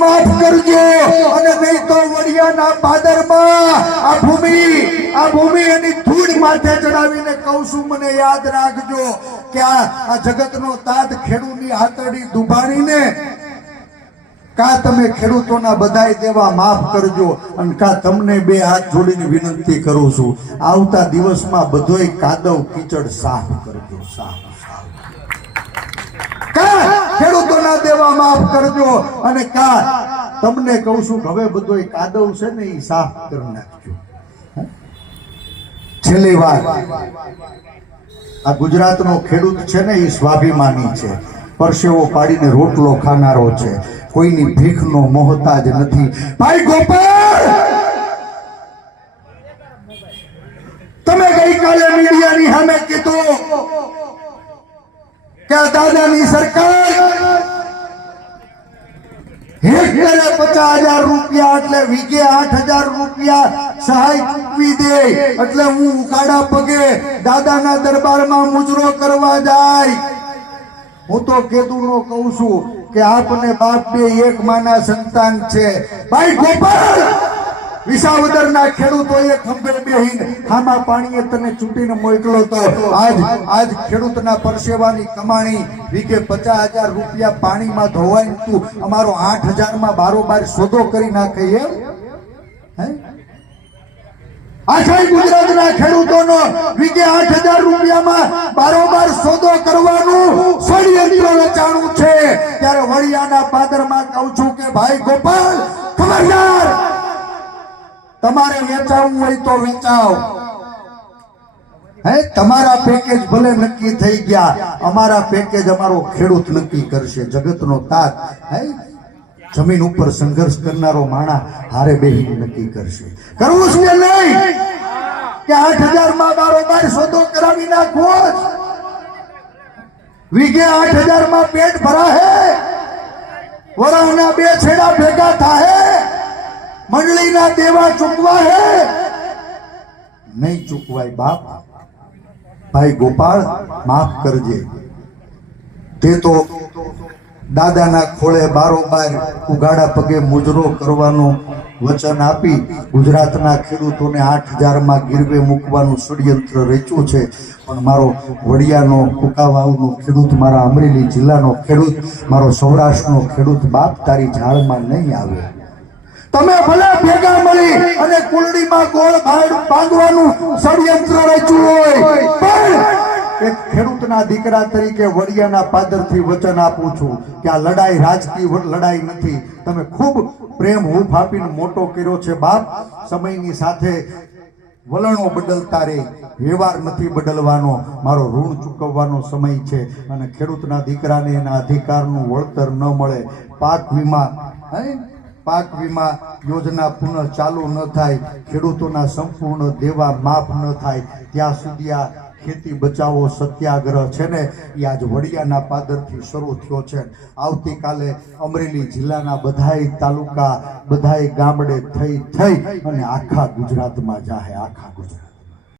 માફ કરજો. અને નહીં તો વડિયાના પાદરમાં આ ભૂમિ આ ભૂમિ એની ધૂળ માથે ચડાવીને કહું છું, મને યાદ રાખજો કે આ જગતનો તાત ખેડૂતની હાથડી દુભાણીને કા તમે ખેડૂતોના બધાય દેવા માફ કરજો અને કા તમને બે હાથ જોડીને વિનંતી કરું છું. આવતા દિવસમાં બધોય કાદવ, કીચડ સાફ કરજો, સાફ કા ખેડૂતોના દેવા માફ કરજો. અને કા, તમને કહું છું હવે બધો કાદવ છે ને એ સાફ કરી નાખજો. છેલ્લી વાત. આ ગુજરાતનો ખેડૂત છે ને એ સ્વાભિમાની છે. પરસેવો પાડીને રોટલો ખાનારો છે. કોઈની ભીખનો મોહતાજ નથી. ભાઈ ગોપાલ! તમે ગઈકાલે મીડિયાની સામે કીધું કે દાદાની સરકાર હેક્ટરે પચાસ હજાર રૂપિયા એટલે વીઘે આઠ હજાર રૂપિયા સહાય ચૂકવી દે. એટલે હું ઉકાળા પગે દાદાના દરબારમાં મુજરો કરવા જાય. હું તો કેદુનો કહું છું કે આપને બાપ બે એક માના સંતાન છે. ભાઈ ગોપાલ! વિસાવદરના ખેડૂતોએ ખંભે બેહીને ખામા પાણીએ તને ચૂંટીને મોકલો તો આજ આજ ખેડૂતના પરસેવાની કમાણી વીકે પચાસ હજાર રૂપિયા પાણીમાં ધોવાય તું અમારો આઠ હજારમાં બારોબાર સોદો કરી નાખે એમ? હે? આખા ગુજરાતના ખેડૂતોનો વીકે આઠ હજાર રૂપિયામાં બારોબાર સોદો કરવાનું ષડયંત્ર રચાણું છે. ત્યારે વડિયાના પાદરમાં કહું છું કે, ભાઈ ગોપાલ, ખબરદાર તમારે વેચાવવું હોય તો વેચાવ તમારા પેકેજ ભલે નક્કી થઈ ગયા, અમારા પેકેજ અમારો ખેડૂત નક્કી કરશે, જગતનો તાત. જમીન ઉપર સંઘર્ષ કરનારો માણા હારે બેહીને નક્કી કરશે. કરવું છે નહીં? કે આઠ હજારમાં બારોબાર સોદો કરાવી નાખવો? વીઘે આઠ હજારમાં પેટ ભરા હે વરાવના બે છેડા ભેગા થાહે? મંડળીના દેવા ચૂકવા હે. નહીં ચૂકવાય બાપ. ભાઈ ગોપાળ માફ કરજે. તે તો દાદાના ખોળે બારોબાર ઉગાડા પગે મુજરો કરવાનું વચન આપી ગુજરાતના ખેડૂતોને આઠ હજારમાં ગીરવે મૂકવાનું ષડયંત્ર રચ્યું છે. પણ મારો વડિયાનો કુકાવાઉનો ખેડૂત, મારા અમરેલી જિલ્લાનો ખેડૂત, મારો સૌરાષ્ટ્રનો ખેડૂત બાપ તારી ઝાડમાં નહીં આવે. તમે ભલે ભેગા મળી અને કુંડળીમાં ગોળ બાંધવાનું ષડયંત્ર રચ્યું હોય, પણ એક ખેડૂતના દીકરા તરીકે વડિયાના પાદરથી વચન આપું છું કે આ લડાઈ રાજકીય લડાઈ નથી. તમે ખૂબ પ્રેમ હૂફ આપીને મોટો કર્યો છે બાપ. સમયની સાથે વલણો બદલતા રહે વ્યવહાર નથી બદલવાનો. મારો ઋણ ચૂકવવાનો સમય છે અને ખેડૂતના દીકરાને એના અધિકારનું વળતર ન મળે. પાક વીમા, હે? પાક વીમા યોજના પુનઃ ચાલુ ન થાય, ખેડૂતોના સંપૂર્ણ દેવા માફ ન થાય, ત્યાં સુધી આ ખેતી બચાવો સત્યાગ્રહ છે ને? એ આજ વડિયાના પાદરથી શરૂ થયો છે. આવતીકાલે અમરેલી જિલ્લાના બધાય તાલુકા, બધાય ગામડે થઈ થઈ અને આખા ગુજરાતમાં જાહે, આખા ગુજરાત.